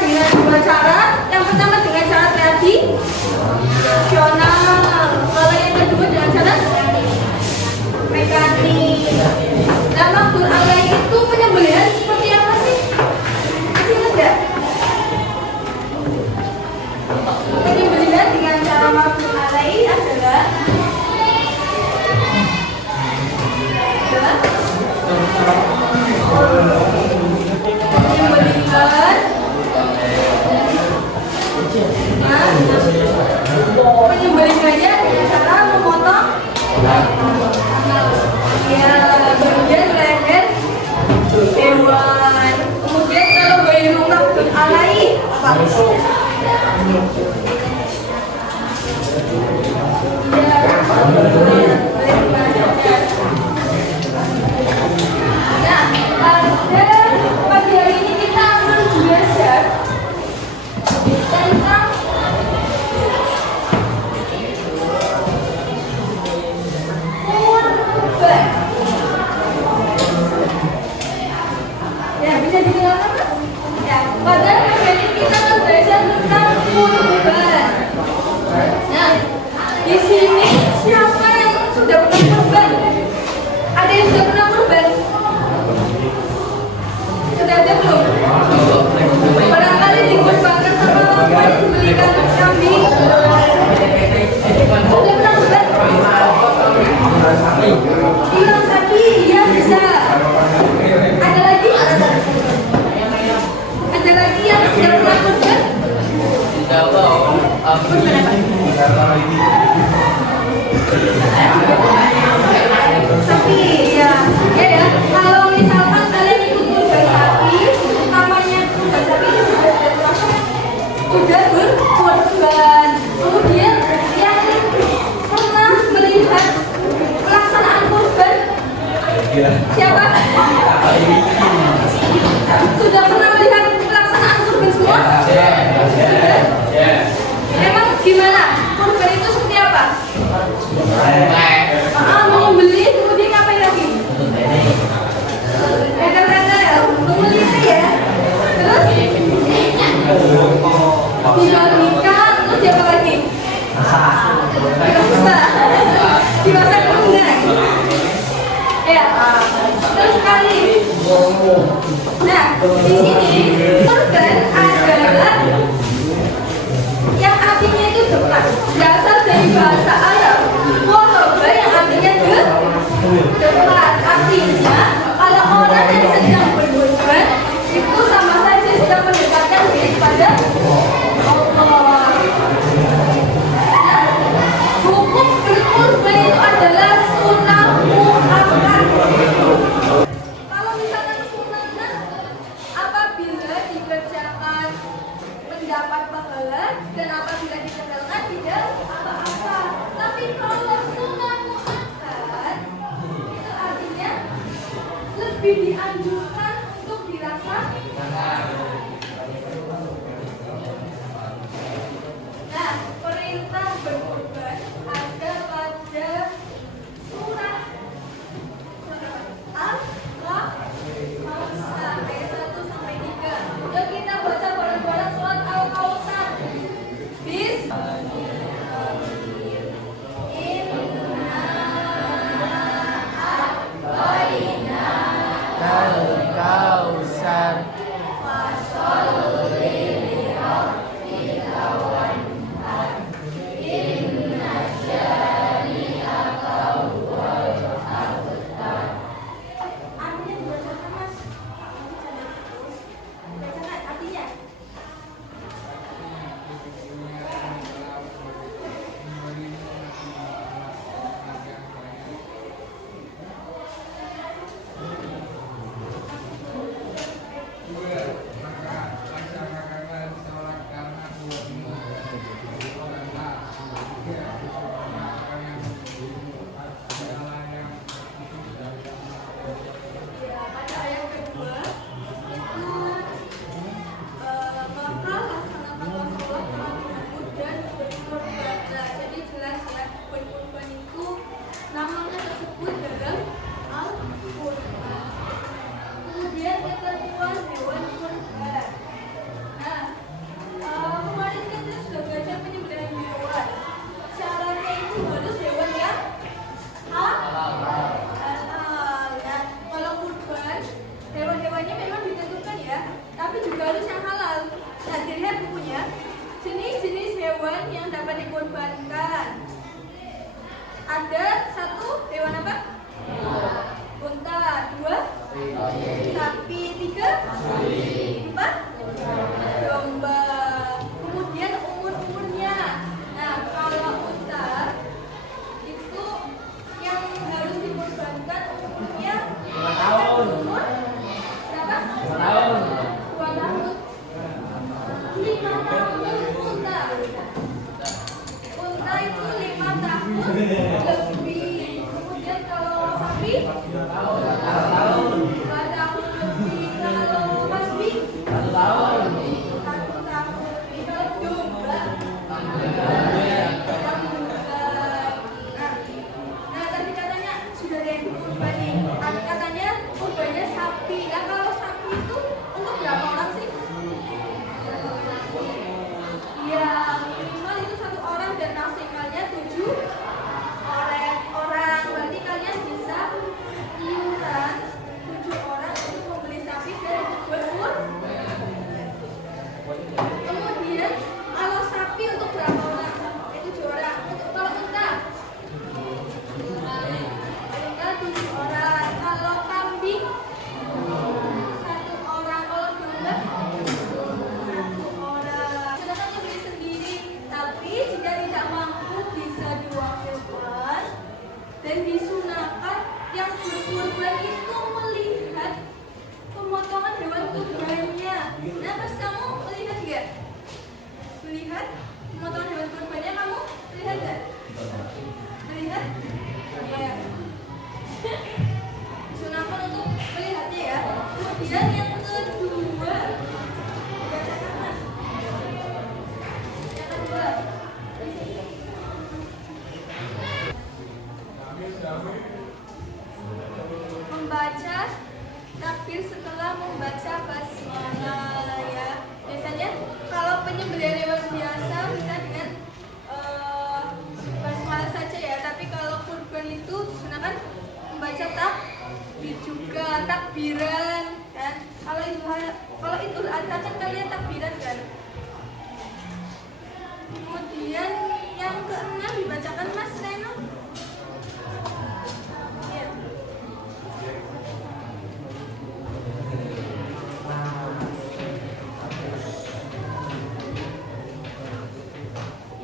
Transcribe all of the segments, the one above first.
dengan dua cara. Yang pertama dengan cara tradisional. Kalau yang kedua dengan cara mekanik. Nah, makhluk alai itu penyembelihan seperti apa sih? Masih ingat nggak? Penyembelihan dengan cara makhluk alai adalah penyembelihannya dengan cara memotong ya bagian leher hewan. Kemudian kalau ghairu makhluk alai apa? Pagi hari ini kita akan belajar tentang kurban. Ya, bisa dibilang apa? Ya, pada pagi ini kita akan belajar tentang kurban. Nah, di sini siapa yang sudah pernah kurban? Ada yang sudah pernah kurban? Sudah ada belum? Barangkali dikurbankan sama orang dibelikan kambing. Sudah pernah kurban? Bilang sapi, ya bisa. Ada lagi? Ada lagi yang sudah pernah kurban? Sapi, ya. Ya. Kalau misalkan kalian ikut kurban sapi, namanya kurban sapi itu sudah berkurban. Kemudian yang pernah melihat pelaksanaan kurban siapa? Sudah pernah melihat pelaksanaan kurban semua? Memang gimana? Kurban itu seperti apa? Membeli, kemudian ngapain lagi? Kadang-kadang ya, membeli ya. Terus dibagikan, terus siapa lagi? Dimasak enggak? Ya, terus sekali. Nah, di sini kurban adalah yang artinya itu dekat, berasal dari bahasa Arab qoroba yang artinya dekat. Artinya kalau orang yang sedang berkurban itu sama saja sedang mendekatkan diri kepada Allah. Hukum berkurban itu adalah sunnah muakkad. Kalau misalkan sunnah apabila dikerjakan mendapat pahala dan apabila ditinggalkan tidak apa-apa. Tapi kalau sunnah muakkad itu artinya lebih dianjurkan untuk dilaksanakan. Nah, perintah berkurban ada pada surah Al-Kautsar ayat 1 sampai 3. Yuk kita baca bareng-bareng surat Al-Kautsar. Inna a'tayna ya, tapi juga harus yang halal. Nah, dilihat bukunya, jenis-jenis hewan yang dapat dikorbankan. Ada 1 hewan apa? Unta. 2 sapi. 3 4 domba. Kemudian umur-umurnya. Nah, kalau unta itu yang harus dikorbankan umurnya 2 tahun. umur berapa? 2 tahun. 2 tahun. 5 tahun unta. Unta itu 5 tahun lebih. Kemudian kalau sapi 2 tahun. 2 tahun lebih. Kalau sapi 1 tahun. 1 tahun lebih. Kalau domba nah, tadi katanya sudah ada yang dikurban nih. Katanya kurbannya sapi. Nah, kalau sapi itu untuk berapa orang sih? Ya, minimal itu 1 orang dan maksimalnya 7 orang. Berarti kalian bisa iuran 7 orang untuk membeli sapi dan berkurban. Kemudian kalau sapi untuk berapa orang? 7 orang. Untuk kalau unta 7 orang. Kalau kambing 1 orang. Kalau domba 1 orang. Sedangkan yang beli sendiri. Tapi jika tidak mampu bisa diwakilkan dan disunahkan. Yang berkurban itu melihat pemotongan hewan kurbannya. Nah, pas kamu melihat nggak? Melihat pemotongan hewan kurbannya, kamu lihat nggak? Melihat? Ya. Disunahkan untuk melihatnya ya. Kemudian yang kedua, bacakan Mas. Yang kedua, membaca takbir setelah membaca basmalah ya. Biasanya kalau penyembelihan hewan biasa bisa dengan basmalah saja ya. Tapi kalau kurban itu disunahkan membaca takbir juga, takbiran kan. Kalau Idul Adha kan kalian takbiran kan. Kemudian yang keenam dibacakan Mas Reno. Iya.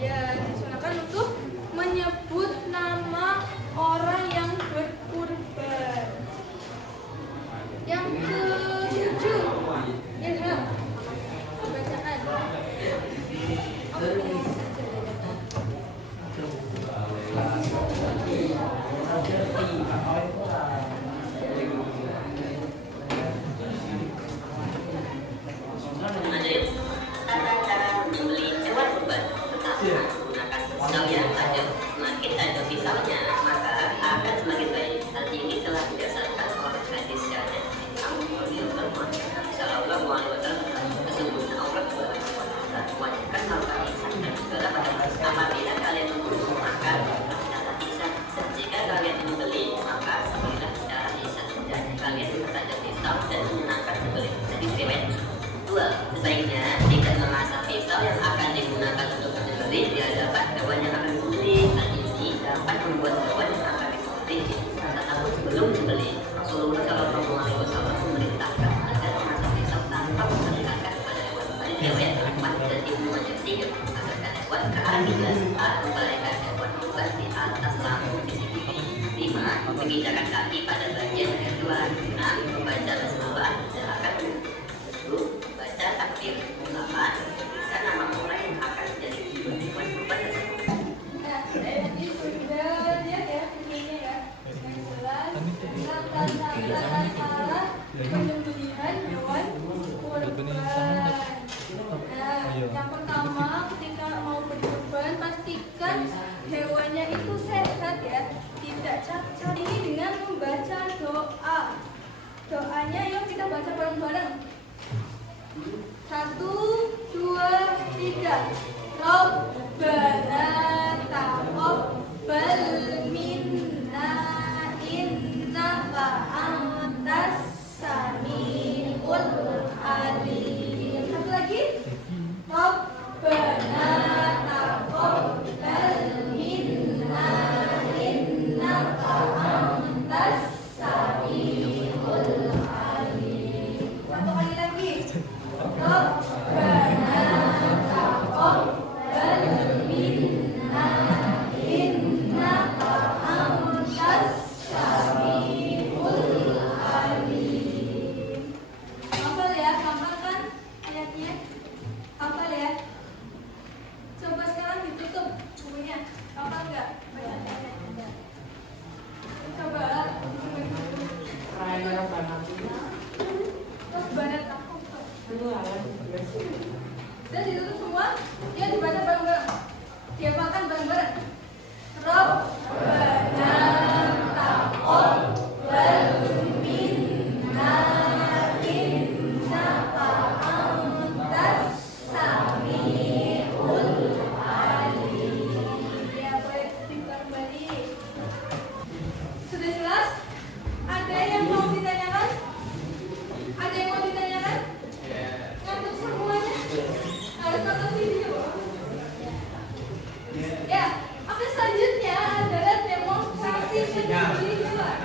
Ya, disunahkan untuk menyebut nama orang yang berkurban. Yang ke-7, Ilham, bacaan. Cara membeli hewan kurban pertama menggunakan pisau yang tajam. Semakin tajam pisaunya, maka akan semakin baik. Hal ini telah didasarkan oleh hadis syariat Sallallahu Alaihi Wasallam. Sesungguhnya Allah mewajibkan melakukan ihsan dan segala macam apabila kalian membunuh maka secara ihsan. Jika kalian membeli maka sembelilah secara ihsan. Dan kalian bertajam pisau dan menggunakan sembelih. Jadi riwayat 2. Sebaiknya tidak mengasah pisau yang akan digunakan untuk menyembelih di hadapan hewan yang akan disembelih. Hal ini dapat membuat hewan yang akan disembelih takut sebelum disembelih. Rasulullah Shallallahu Alaihi Wasallam memerintahkan agar mengasah pisau tanpa menggunakan kepada hewan. Riwayat Ahmad dan Ibnu Majah 3 mengajarkan hewan ke arah kiblat atau membalikkan hewan kurban di atas lampu CCTV. 5. Menginjakan kaki pada bagian yang kedua. 6. Membaca basmalah dan akan baca takbir. 8. Bisa nama orang yang akan menjadi hewan kurban tersebut. Nah, tadi sudah lihat ya videonya ya. Yang jelas tentang cara penyembelihan hewan kurban. Nah, yang pertama ketika mau berkurban pastikan hewannya itu sehat ya, tidak cacat. Ini dengan membaca doa. Doanya yuk kita baca bareng-bareng. 1, 2, 3. Rabbana taqabbal minna innaka antas samiul alim. Satu lagi. Rabbana taqabbal minna innaka antas samiul alim. Satu kali lagi. Rabbana taqabbal minna innaka antas samiul alim. Hafal ya, hafal kan ayatnya? Hafal ya? Coba sekarang ditutup bukunya. Hafal nggak? Banyak ayatnya. Coba. Terus banyak aku. Dan ditutup semua. Dia dibaca bareng-bareng. Dia makan bareng-bareng. Rabbana taqabbal minna innaka antas samiul alim. Ya, boleh dibuka kembali. Sudah jelas? Ada yang mau ditanyakan? Ada yang mau ditanyakan? Ngantuk semuanya? Harus nonton video. Ya, oke, selanjutnya adalah demonstrasi menyembelih hewan.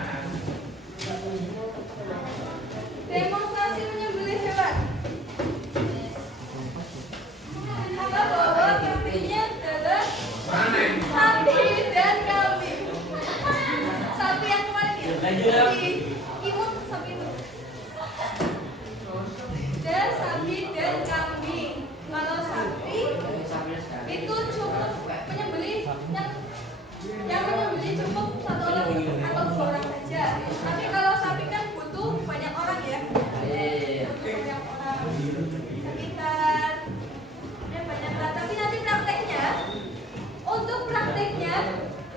Demonstrasi menyembelih hewan. Maka bahwa kambingnya adalah sapi dan kambing. Sapi yang kemarin ya? Sapi imut, sapi imut. Dan sapi dan kambing. Kalau sapi itu cukup menyembelih yang menyembelih cukup satu orang atau dua orang saja. Tapi kalau sapi kan butuh banyak orang ya. Butuh banyak orang. Sekitar banyak lah. Tapi nanti prakteknya, untuk prakteknya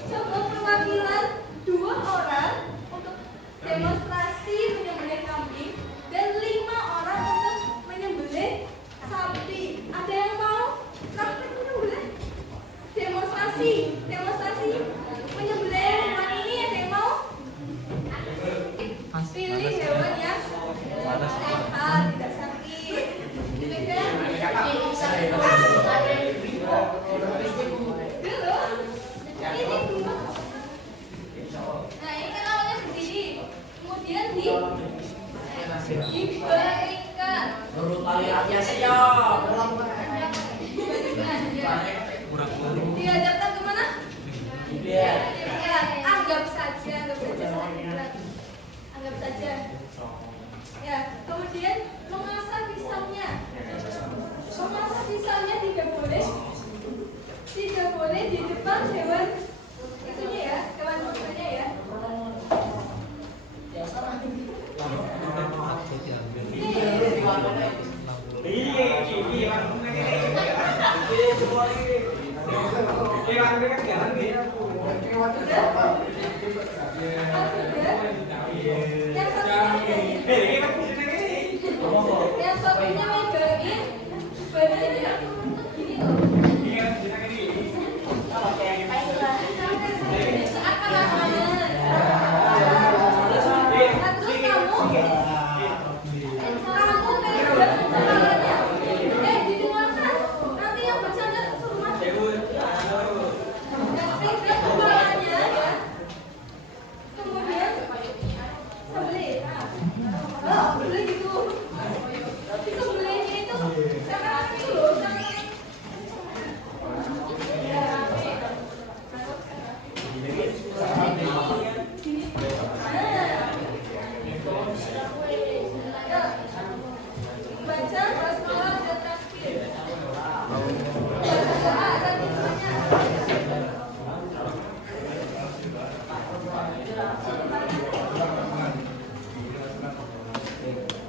cukup perwakilan 2 orang untuk demonstrasi menyembelih kambing dan 5 orang untuk menyembelih sapi. Ada yang mau praktek menyembelih? Demonstrasi menyembelih hewan ini, ada yang mau? Pilih hewan yang sehat, tidak sakit. Dipegang. Dulu. Ini dulu. Nah, ini kan awalnya berdiri, kemudian diberikan. Dihadapkan kemana? Ya, anggap saja anggap saja. Ya, kemudian mengasah pisaunya. Mengasah pisaunya tidak boleh di depan hewan itunya ya, hewan kurbannya ya. Yang satunya megangin badannya gini loh. Terus kamu pegang kepalanya. Didengarkan. Nanti yang bercanda suruh mati. Pegang kepalanya ya. Kemudian sembelih. Oh, sembelih gitu. Sembelihnya itu sekarang itu loh. Baca basmalah dan takbir. Baca doa dan hikmahnya.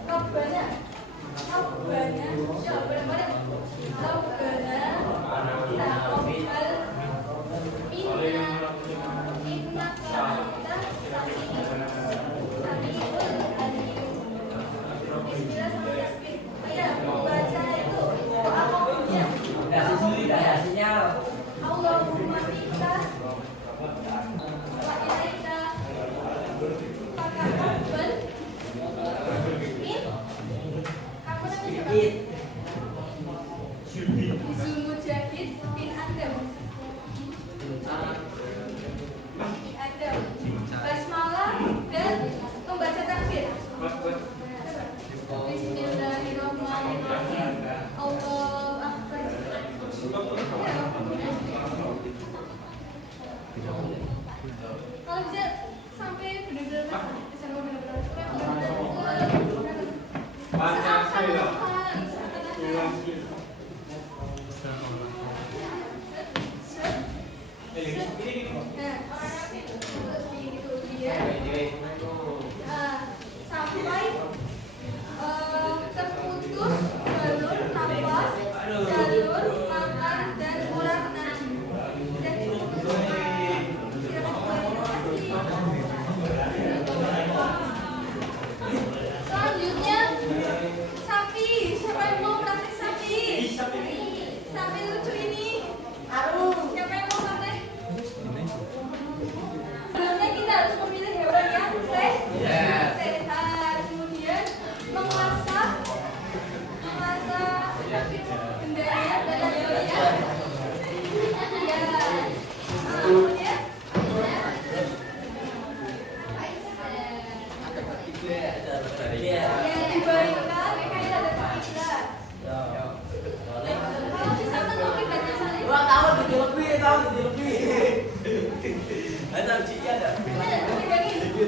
Rabbana. Ya, bareng-bareng. Rabbana taqabbal minna innaka antas samiul alim. Bismillah sampai tasbih. Iya, baca itu doa maupunnya. Allahumma minka wa ilaika taqabbal min. Kamu namanya siapa? Sampai terputus jalur nafas, jalur makan dan urat nadi. Selanjutnya sapi. Siapa yang mau praktek sapi? Sapi lucu ini. Siapa yang mau praktek? Sebelumnya kita harus memilih hewan yang sehat. Kemudian mengasah bendanya dan lainnya. Ya. Kemudian dibaringkan kayak ada kita. Kalau bisa menukik baca salin. Gimana? Dibagi.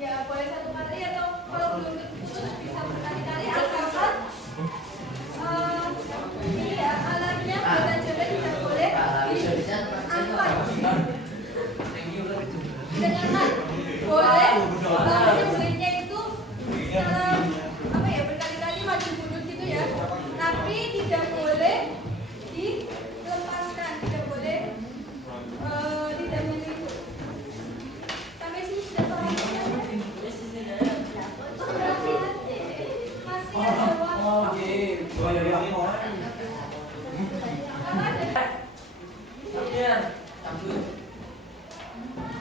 Ya, boleh satu kali atau kalau belum bisa berkali-kali asalkan ini ya alatnya badan jalan tidak boleh diangkat dengan boleh bolehnya itu dalam apa ya berkali-kali maju mundur gitu ya, tapi tidak boleh dilepaskan, tidak boleh tidak meliput. Sampai sini sudah paham ya? Masih ada waktu.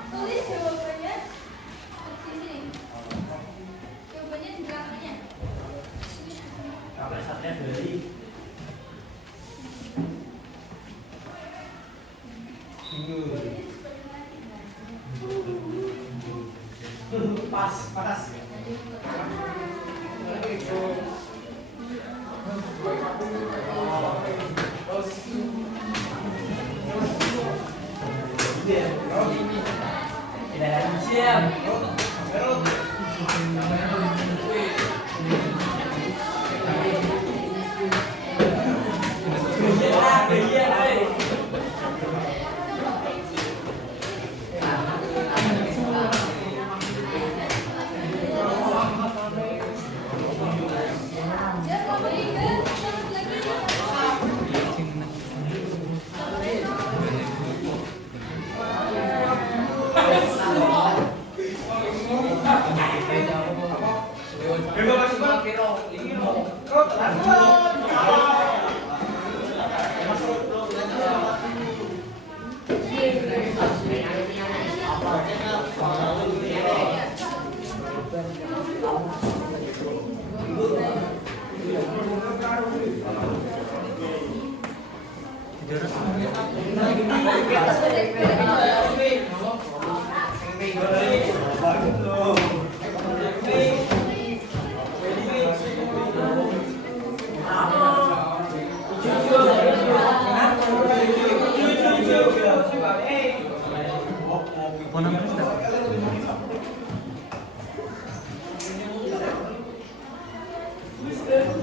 Tulis jawabannya di sini. Jawabannya di belakangnya. Panas. Siap. Apa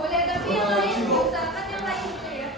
Boleh, tapi yang lain, usahakan yang lain dulu ya.